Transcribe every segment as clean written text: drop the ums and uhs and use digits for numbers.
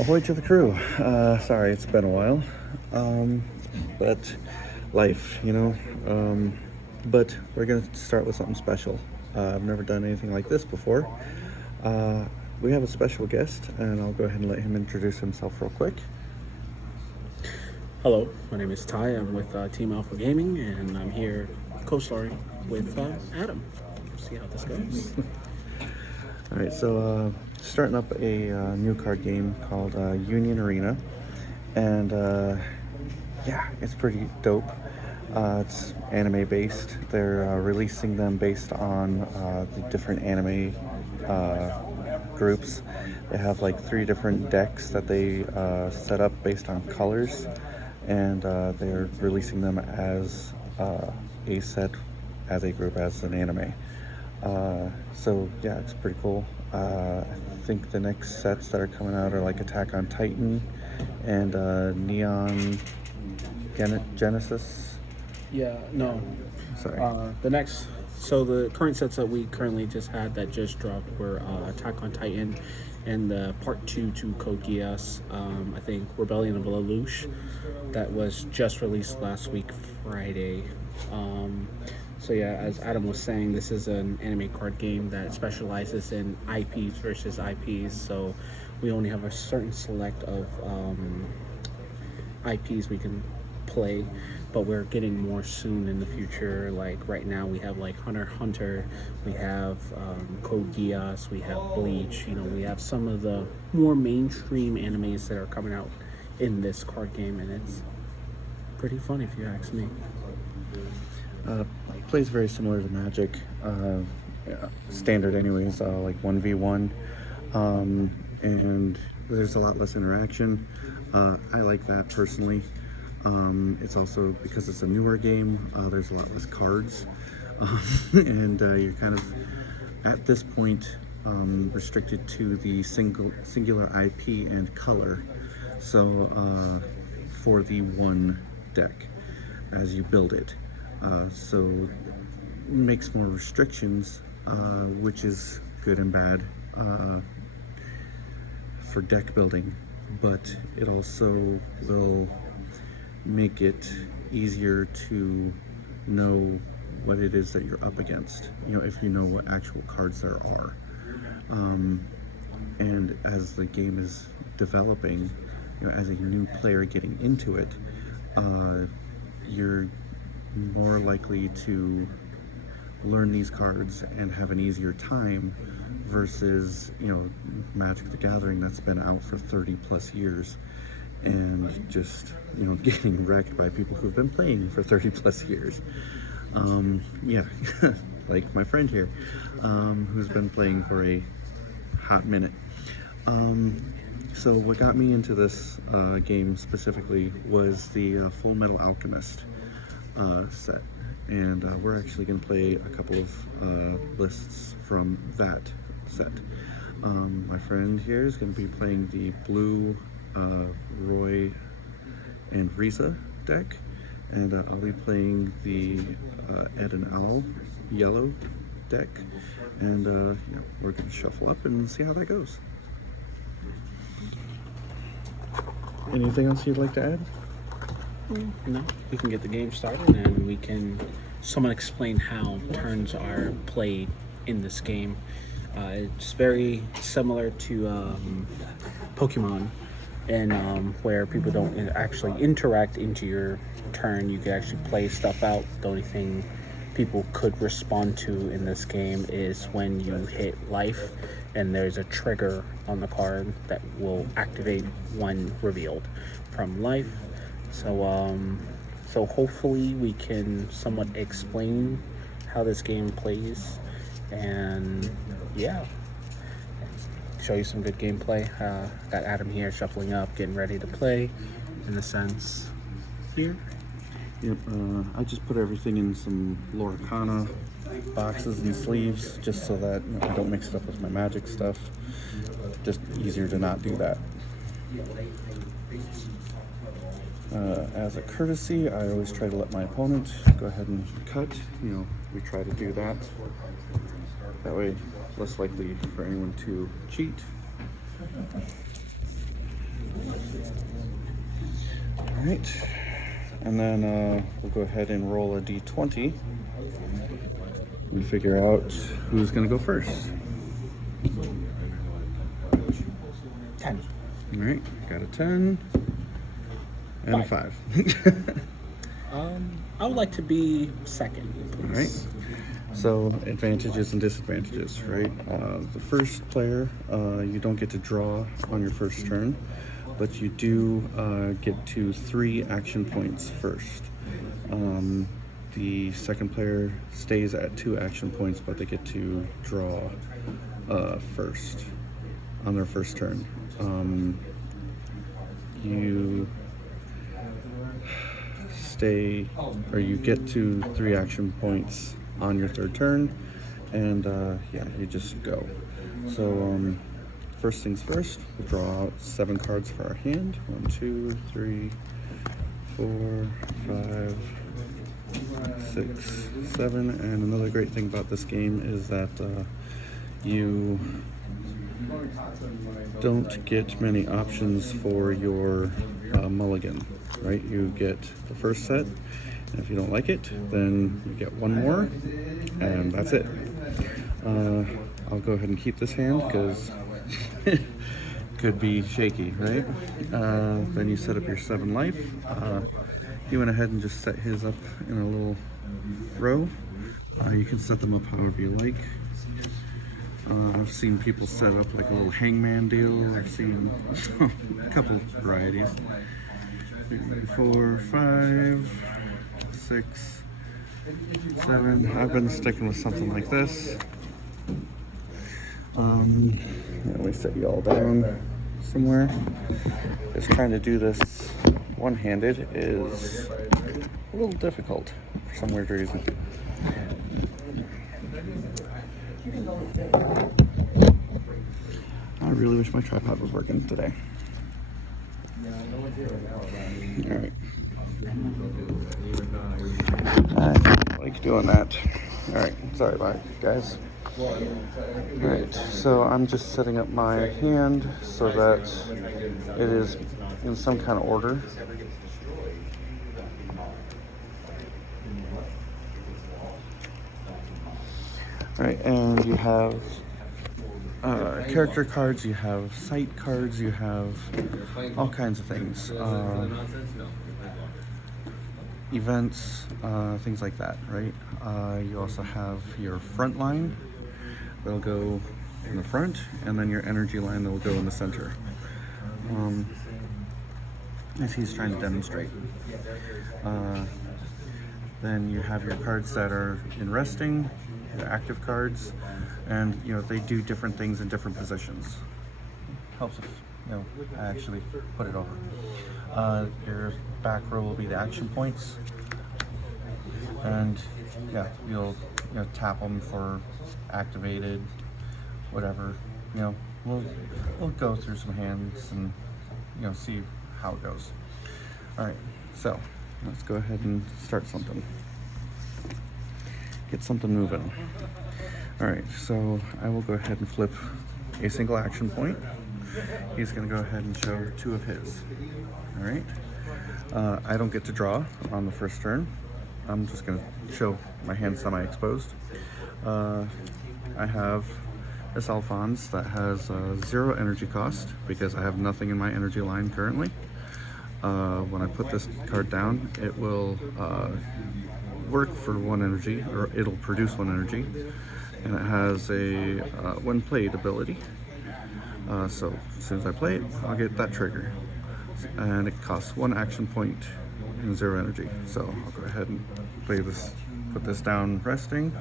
Ahoy to the crew. Sorry, it's been a while. But life, you know. But we're going to start with something special. I've never done anything like this before. We have a special guest, and I'll go ahead and let him introduce himself real quick. Hello, my name is Ty. I'm with Team Alpha Gaming, and I'm here co-starring with Adam. See how this goes. All right, so starting up a new card game called Union Arena, and yeah, it's pretty dope. It's anime based. They're releasing them based on the different anime groups. They have like 3 different decks that they set up based on colors, and they're releasing them as a set, as a group, as an anime. So yeah, it's pretty cool. I think the next sets that are coming out are like Attack on Titan and Neon Genesis. Yeah, no. Sorry. The current sets that we currently just had that just dropped were Attack on Titan and the Part 2 to Code Geass. I think Rebellion of Lelouch that was just released last week Friday. So yeah, as Adam was saying, this is an anime card game that specializes in IPs versus IPs. So we only have a certain select of IPs we can play, but we're getting more soon in the future. Like right now we have like Hunter x Hunter, we have Code Geass, we have Bleach. You know, we have some of the more mainstream animes that are coming out in this card game, and it's pretty fun if you ask me. Plays very similar to Magic, standard anyways, like 1v1, and there's a lot less interaction. I like that personally. It's also, because it's a newer game, there's a lot less cards, and you're kind of, at this point, restricted to the singular IP and color, so for the one deck as you build it. So makes more restrictions, which is good and bad for deck building, but it also will make it easier to know what it is that you're up against, you know, if you know what actual cards there are. And as the game is developing, you know, as a new player getting into it, you're more likely to learn these cards and have an easier time versus, you know, Magic the Gathering that's been out for 30 plus years and just, you know, getting wrecked by people who've been playing for 30 plus years. Yeah, like my friend here, who's been playing for a hot minute. So what got me into this game specifically was the Full Metal Alchemist set, and we're actually going to play a couple of lists from that set. My friend here is going to be playing the blue Roy and Risa deck, and I'll be playing the Ed and Al yellow deck, and yeah, we're going to shuffle up and see how that goes. Anything else you'd like to add? No, we can get the game started and we can somewhat explain how turns are played in this game. It's very similar to Pokemon, and where people don't actually interact into your turn. You can actually play stuff out. The only thing people could respond to in this game is when you hit life, and there's a trigger on the card that will activate when revealed from life. So hopefully we can somewhat explain how this game plays, and yeah, show you some good gameplay. Got Adam here shuffling up, getting ready to play in a sense here. Yep, I just put everything in some Lorcana boxes and sleeves just so that, you know, I don't mix it up with my Magic stuff. Just easier to not do that. As a courtesy, I always try to let my opponent go ahead and cut. You know, we try to do that. That way, less likely for anyone to cheat. All right, and then we'll go ahead and roll a d20 and figure out who's gonna go first. 10. All right, got a 10 and a 5. I would like to be second, All right. please. So advantages and disadvantages, right? The first player, you don't get to draw on your first turn, but you do get to 3 action points first. The second player stays at 2 action points, but they get to draw first on their first turn. You stay, or you get to 3 action points on your third turn, and yeah, you just go. So first things first, we'll draw out 7 cards for our hand. 1, 2, 3, 4, 5, 6, 7. And another great thing about this game is that you don't get many options for your mulligan, right? You get the first set, and if you don't like it, then you get 1 more, and that's it. I'll go ahead and keep this hand because it could be shaky, right? Then you set up your 7 life. He went ahead and just set his up in a little row. You can set them up however you like. I've seen people set up like a little hangman deal. I've seen a couple varieties. 3, 4, 5, 6, 7. I've been sticking with something like this. Let me set you all down somewhere. Just trying to do this one-handed is a little difficult for some weird reason. I really wish my tripod was working today. Alright. I like doing that. Alright, sorry about it, guys. Alright, so I'm just setting up my hand so that it is in some kind of order. Alright, and you have character cards, you have sight cards, you have all kinds of things. Events, things like that, right? You also have your front line that'll go in the front, and then your energy line that will go in the center. As he's trying to demonstrate. Then you have your cards that are in resting, your active cards, and you know they do different things in different positions. Helps if I actually put it over. Your back row will be the action points, and yeah, you'll tap them for activated, whatever. We'll go through some hands and see how it goes. All right, so let's go ahead and start something. Get something moving. All right, so I will go ahead and flip a single action point. He's gonna go ahead and show 2 of his. All right, I don't get to draw on the first turn. I'm just gonna show my hand semi-exposed. I have this Alphonse that has 0 energy cost because I have nothing in my energy line currently. When I put this card down, it will work for 1 energy, or it'll produce 1 energy, and it has a when played ability. So as soon as I play it, I'll get that trigger, and it costs 1 action point and 0 energy. So I'll go ahead and play this, put this down resting,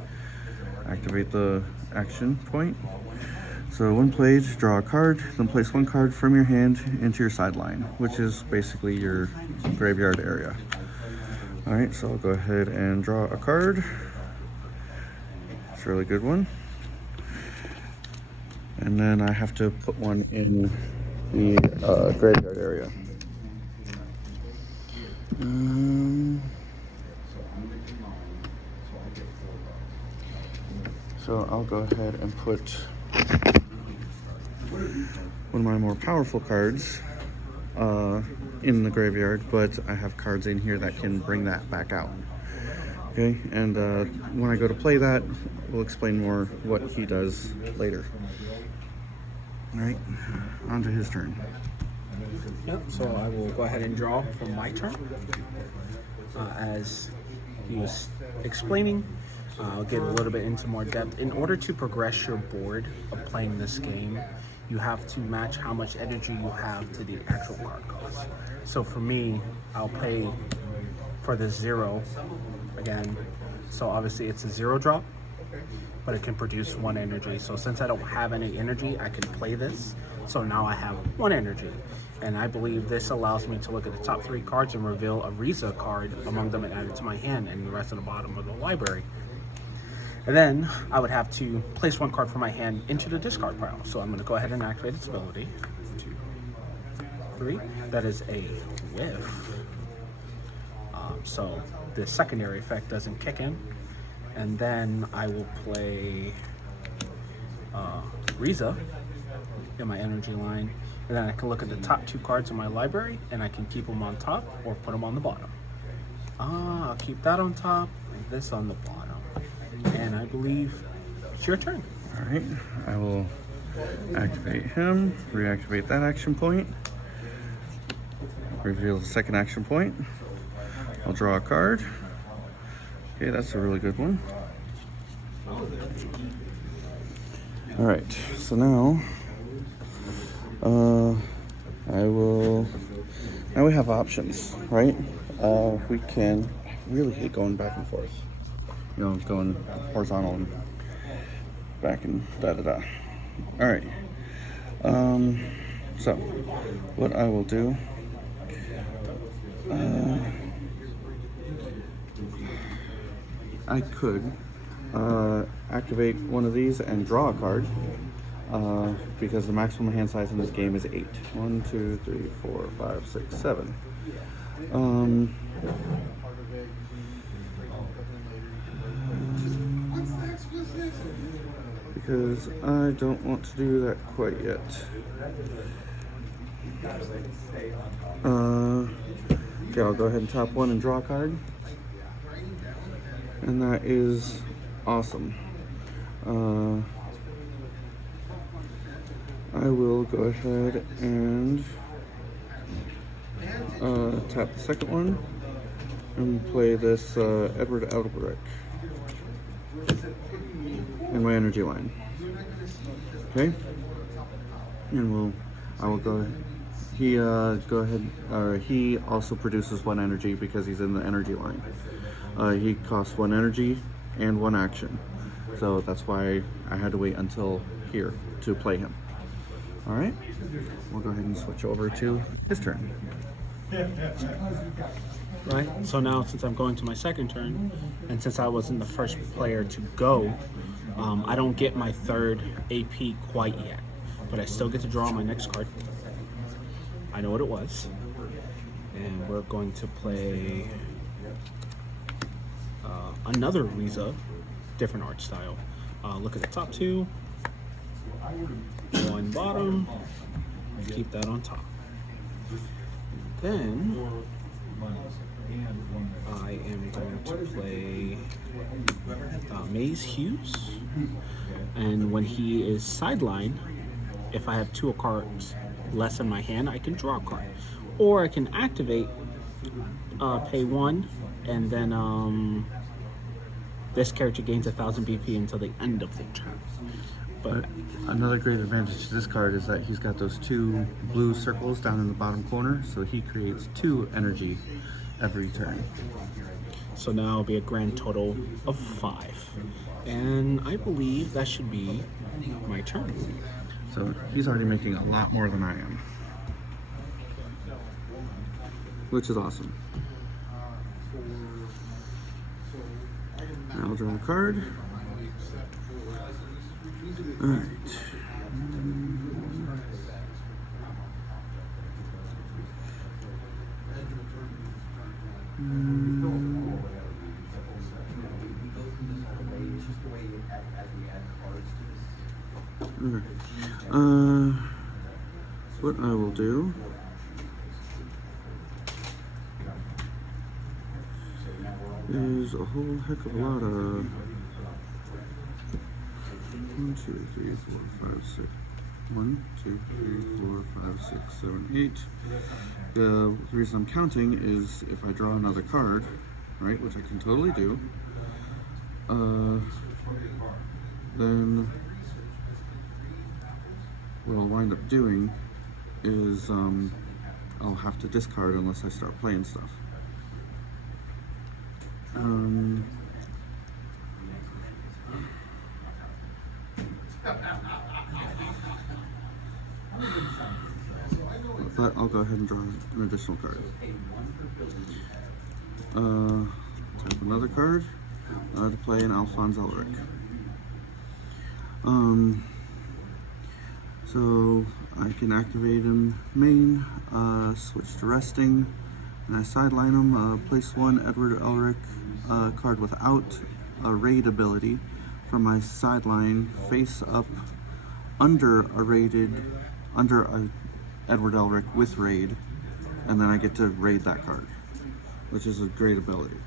activate the action point. So when played, draw a card, then place 1 card from your hand into your sideline, which is basically your graveyard area. All right, so I'll go ahead and draw a card. It's a really good one. And then I have to put 1 in the graveyard area. So I'll go ahead and put one of my more powerful cards in the graveyard, but I have cards in here that can bring that back out. Okay, and when I go to play that, we'll explain more what he does later. All right, on to his turn. Yep, so I will go ahead and draw for my turn. As he was explaining, I'll get a little bit into more depth. In order to progress your board of playing this game, you have to match how much energy you have to the actual card cost. So for me, I'll pay for the 0 again. So obviously it's a 0 drop, but it can produce 1 energy. So since I don't have any energy, I can play this. So now I have 1 energy. And I believe this allows me to look at the top 3 cards and reveal a Riza card among them and add it to my hand and the rest of the bottom of the library. And then I would have to place 1 card from my hand into the discard pile. So I'm going to go ahead and activate its ability. 2, 3. That is a whiff. So the secondary effect doesn't kick in. And then I will play Riza in my energy line. And then I can look at the top 2 cards in my library and I can keep them on top or put them on the bottom. I'll keep that on top and this on the bottom. And I believe it's your turn. All right, I will activate him, reactivate that action point, reveal the second action point. I'll draw a card. Okay, that's a really good one. All right, so now now we have options, right? We can, I really hate going back and forth, you know, going horizontal and back and da-da-da. All right, so what I will do, I could activate one of these and draw a card, because the maximum hand size in this game is 8. 1, 2, 3, 4, 5, 6, 7. Because I don't want to do that quite yet. Okay, I'll go ahead and top 1 and draw a card. And that is awesome. I will go ahead and tap the second one and play this Edward Albrecht in my energy line. Okay, and I will go. He also produces 1 energy because he's in the energy line. He costs 1 energy and 1 action, so that's why I had to wait until here to play him. All right, we'll go ahead and switch over to his turn. Right, so now since I'm going to my second turn, and since I wasn't the first player to go, I don't get my 3rd AP quite yet, but I still get to draw my next card. I know what it was, and we're going to play another Riza, different art style. Look at the top 2, 1 bottom, keep that on top. Then I am going to play Maze Hughes, and when he is sidelined, if I have 2 cards less in my hand, I can draw a card, or I can activate, pay 1, and then this character gains 1,000 BP until the end of the turn. But another great advantage to this card is that he's got those 2 blue circles down in the bottom corner, so he creates 2 energy every turn. So now it'll be a grand total of 5. And I believe that should be my turn. So he's already making a lot more than I am, which is awesome. I'll draw a card. All right. What I will do is a whole heck of a lot of 1, 2, 3, 4, 5, 6. 1, 2, 3, 4, 5, 6, 7, 8. The reason I'm counting is if I draw another card, right, which I can totally do, then what I'll wind up doing is I'll have to discard unless I start playing stuff. But I'll go ahead and draw an additional card. Tap another card to play an Alphonse Elric. So I can activate him main, switch to resting, and I sideline him, place one Edward Elric card without a raid ability from my sideline face up under a Edward Elric with raid, and then I get to raid that card, which is a great ability.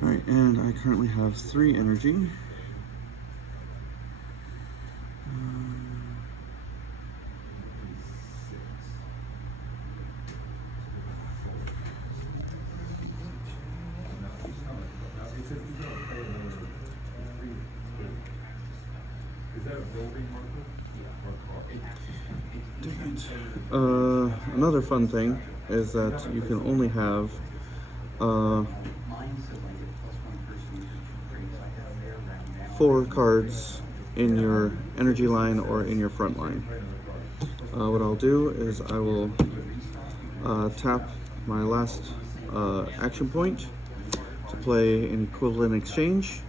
Alright, and I currently have 3 energy. Another fun thing is that you can only have 4 cards in your energy line or in your front line. What I'll do is I will tap my last action point to play an equivalent exchange.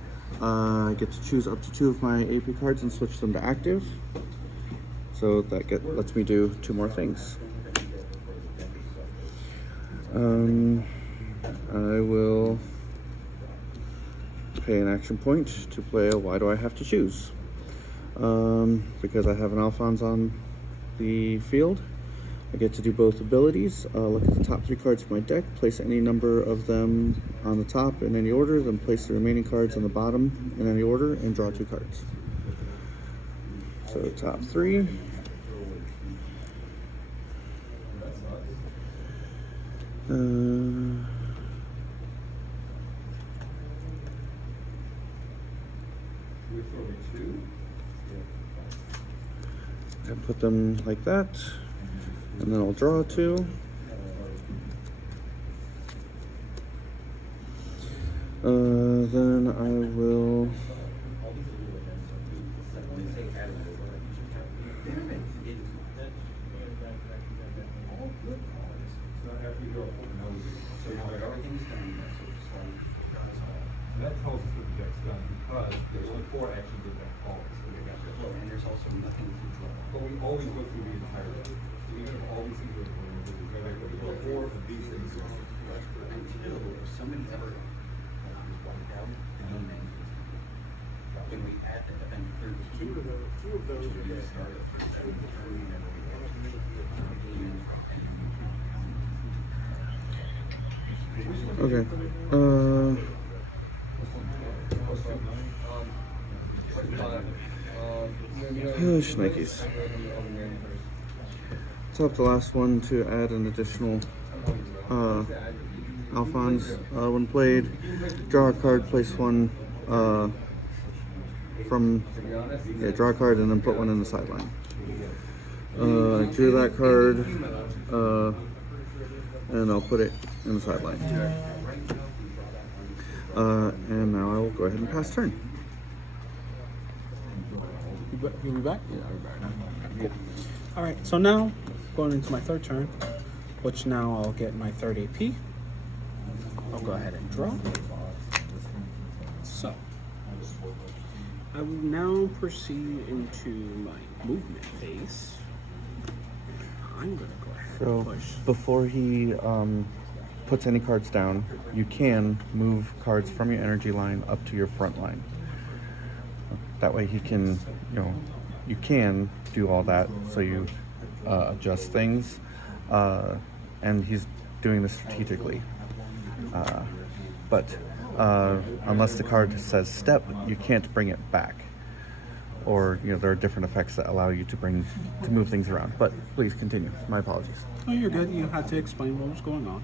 I get to choose up to 2 of my AP cards and switch them to active. So that lets me do 2 more things. I will pay an action point to play a Why Do I Have to Choose? Because I have an Alphonse on the field. I get to do both abilities. Look at the top 3 cards of my deck, place any number of them on the top in any order, then place the remaining cards on the bottom in any order, and draw 2 cards. So top 3. I put them like that, and then I'll draw 2. Then I will that tells us that the deck's done because there's only 4 actions in that call. And there's also nothing to draw. But we always go through the entire deck. So even if all these things are recorded, we go 4 of these things. Until if somebody ever is wiped out, then when we add the event 13, Two of those are we dead. start a first turn whenever we have to game. okay. Shnikes. Tap the last one to add an additional Alphonse. When played, draw a card, place one draw a card and then put one in the sideline. I drew that card and I'll put it in the sideline. And now I will go ahead and pass turn. You'll be back? Yeah, I'll be back. Cool. All right, so now going into my 3rd turn, which now I'll get my 3rd AP. I'll go ahead and draw. So I will now proceed into my movement phase. I'm gonna go ahead So and push. before he puts any cards down, you can move cards from your energy line up to your front line. that way he can, you can do all that, so you adjust things, and he's doing this strategically. But unless the card says step, you can't bring it back. Or there are different effects that allow you to move things around. But please continue. My apologies. Oh, you're good. You had to explain what was going on.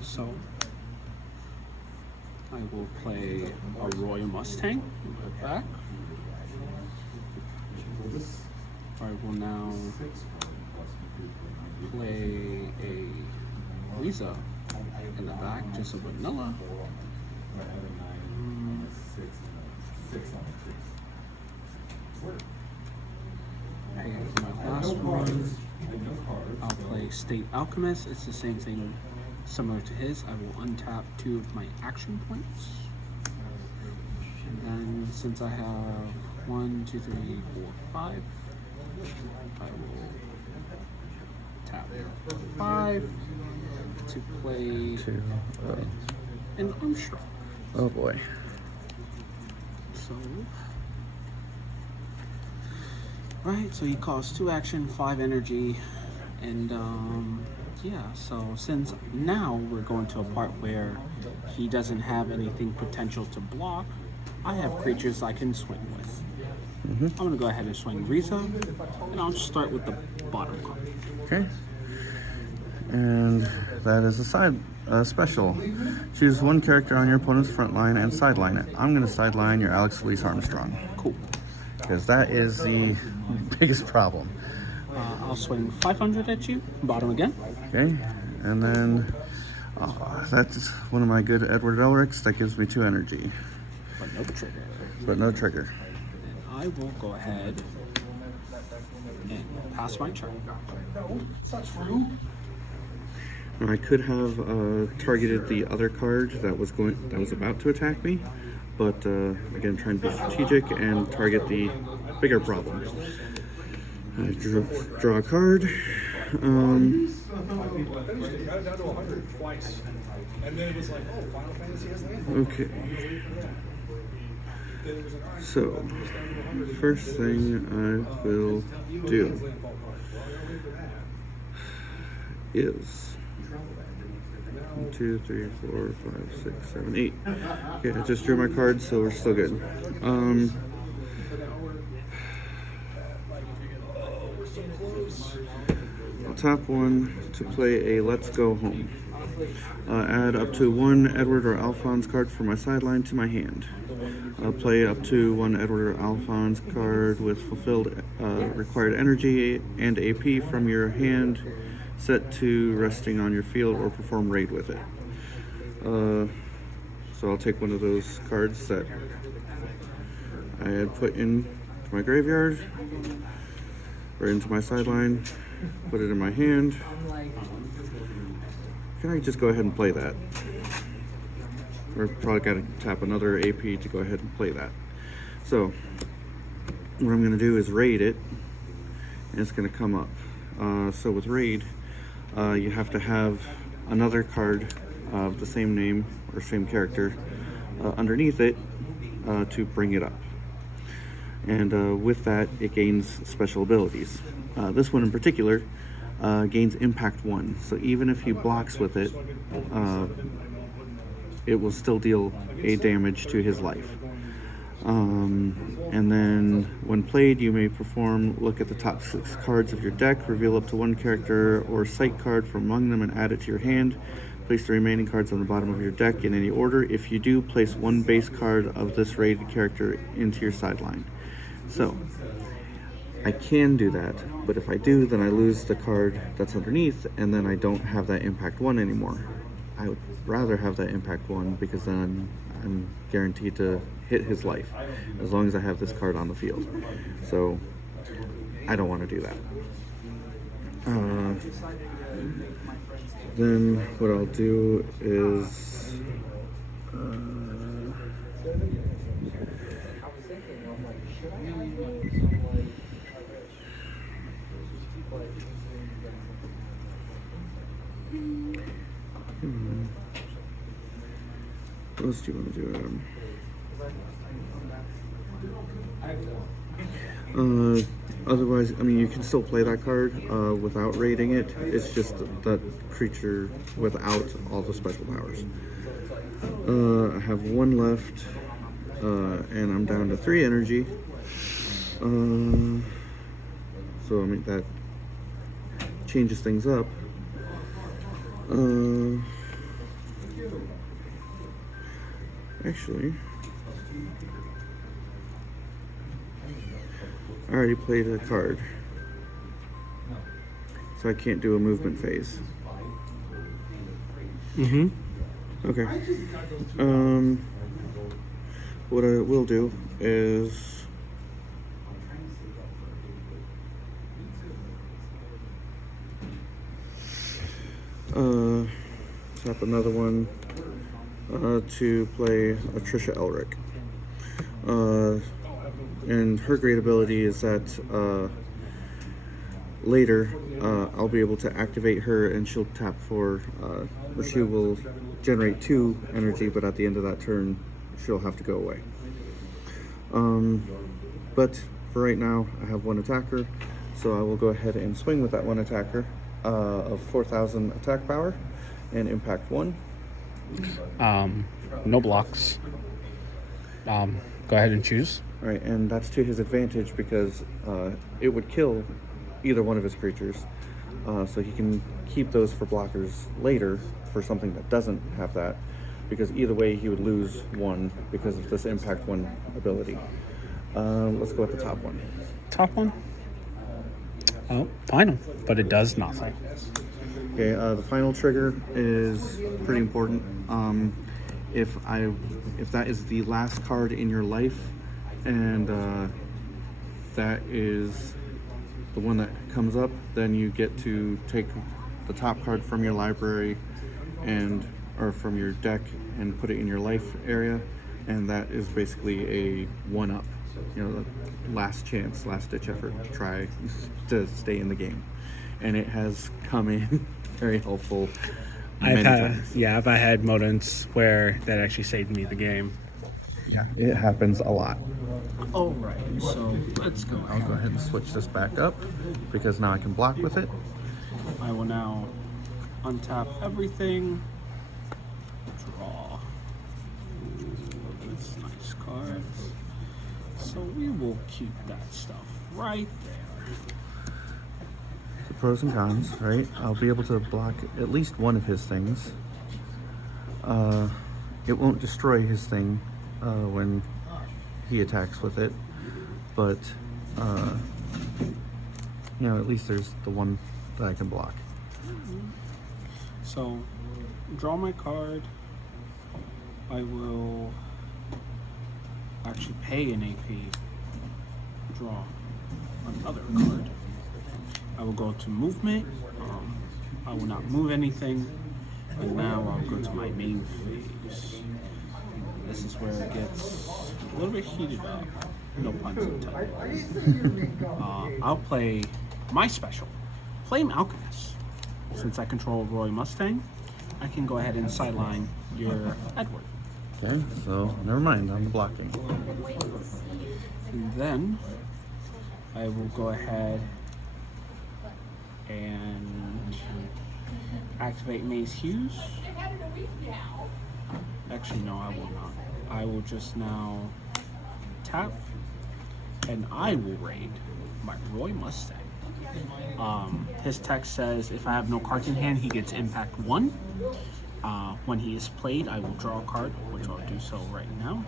So, I will play a Royal Mustang back. I will now play a Riza in the back, just a vanilla. And for my last one, I'll play State Alchemist. It's the same thing, similar to his. I will untap 2 of my action points. And then, since I have 1, 2, 3, 4, 5, I will tap 5 to play an Armstrong. Oh boy. So, right, so he costs 2 action, 5 energy, and yeah, so since now we're going to a part where he doesn't have anything potential to block, I have creatures I can swing with. I'm gonna go ahead and swing Riza, and I'll start with the bottom card. Okay. And that is a side special. Choose 1 character on your opponent's front line and sideline it. I'm going to sideline your Alex Felice Armstrong. Cool. Because that is the biggest problem. I'll swing 500 at you, bottom again. Okay. And then that's one of my good Edward Elrics. That gives me 2 energy. But no trigger. But no trigger. And I will go ahead and pass my turn. I could have targeted the other card that was about to attack me, but again, trying to be strategic and target the bigger problem. I draw a card. Got it down to 100 twice. And then it was like, oh, Final Fantasy has landfall. Okay. So, first thing I will do is 1, 2, 3, 4, 5, 6, 7, 8. Okay, I just drew my card, so we're still good. I'll tap 1 to play a Let's Go Home. Add up to 1 Edward or Alphonse card from my sideline to my hand. Play up to 1 Edward or Alphonse card with fulfilled required energy and AP from your hand, set to resting on your field, or perform raid with it. So I'll take one of those cards that I had put into my graveyard, or into my sideline, put it in my hand. Can I just go ahead and play that? Or probably got to tap another AP to go ahead and play that. So what I'm going to do is raid it, and it's going to come up. So with raid, you have to have another card of the same name or same character underneath it to bring it up. And with that, it gains special abilities. This one in particular gains Impact 1. So even if he blocks with it, it will still deal a damage to his life. And then when played, you may perform look at the top 6 cards of your deck, reveal up to 1 character or sight card from among them and add it to your hand. Place the remaining cards on the bottom of your deck in any order. If you do, place 1 base card of this rated character into your sideline. So I can do that, but if I do, then I lose the card that's underneath, and then I don't have that Impact 1 anymore. I would rather have that Impact 1 because then I'm guaranteed to hit his life as long as I have this card on the field. So I don't want to do that. Then what I'll do is what else do you want to do? Otherwise, I mean, you can still play that card without raiding it. It's just that creature without all the special powers. I have one left, and I'm down to 3 energy. So, I mean, that changes things up. Actually, I already played a card, so I can't do a movement phase. Mm-hmm. Okay. What I will do is tap another one to play Trisha Elric. And her great ability is that later I'll be able to activate her, and she'll tap for, or she will generate 2 energy, but at the end of that turn, she'll have to go away. But for right now, I have 1 attacker, so I will go ahead and swing with that 1 attacker of 4,000 attack power and impact 1. No blocks. Go ahead and choose. All right, and that's to his advantage because it would kill either one of his creatures. So he can keep those for blockers later for something that doesn't have that, because either way he would lose 1 because of this impact 1 ability. Let's go with the top one. Top one? Oh, final, but it does nothing. Okay, the final trigger is pretty important. If that is the last card in your life, and that is the one that comes up, then you get to take the top card from your library or from your deck and put it in your life area, and that is basically a 1-up. You know, the last chance, last ditch effort to try to stay in the game, and it has come in very helpful. Many times. I've had moments where that actually saved me the game. Yeah, it happens a lot. All right, so let's go. I'll go ahead and switch this back up because now I can block with it. I will now untap everything. Draw. Ooh, it's nice cards. So we will keep that stuff right there. The pros and cons, right? I'll be able to block at least one of his things. It won't destroy his thing when he attacks with it, but you know, at least there's the one that I can block. So, draw my card. I will actually pay an AP. Draw another card. I will go to movement. I will not move anything. And now I'll go to my main phase. This is where it gets a little bit heated up. No puns intended. I'll play my special, Flame Alchemist. Since I control Roy Mustang, I can go ahead and sideline your Edward. Okay, so never mind, I'm blocking. And then I will go ahead and activate Maze Hughes. Actually, no, I will not. I will just now tap, and I will raid my Roy Mustang. His text says if I have no cards in hand, he gets impact 1. When he is played, I will draw a card, which I'll do so right now.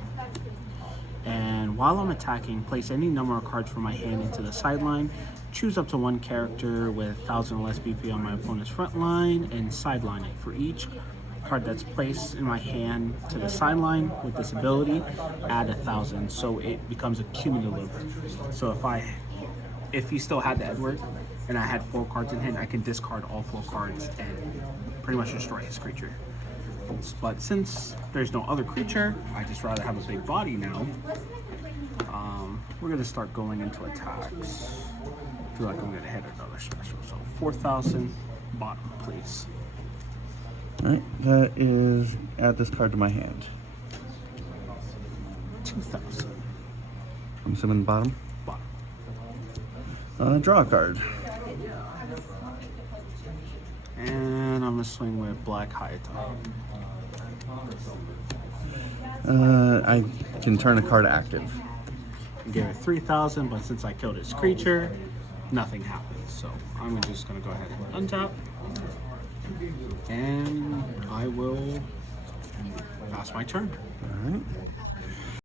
And while I'm attacking, place any number of cards from my hand into the sideline. Choose up to 1 character with 1,000 or less BP on my opponent's front line and sideline it. For each card that's placed in my hand to the sideline with this ability, add 1,000, so it becomes a cumulative. So if he still had the Edward and I had 4 cards in hand, I can discard all 4 cards and pretty much destroy his creature. But since there's no other creature, I just rather have a big body now. We're gonna start going into attacks. I feel like I'm gonna hit another special. So 4,000 bottom, please. Alright, that is add this card to my hand. 2,000. I'm assuming bottom. Bottom. Draw a card. And I'm gonna swing with Black Hayato. I can turn a card active. Give it 3,000, but since I killed its creature, nothing happens. So I'm just gonna go ahead and untap, and I will pass my turn. All right.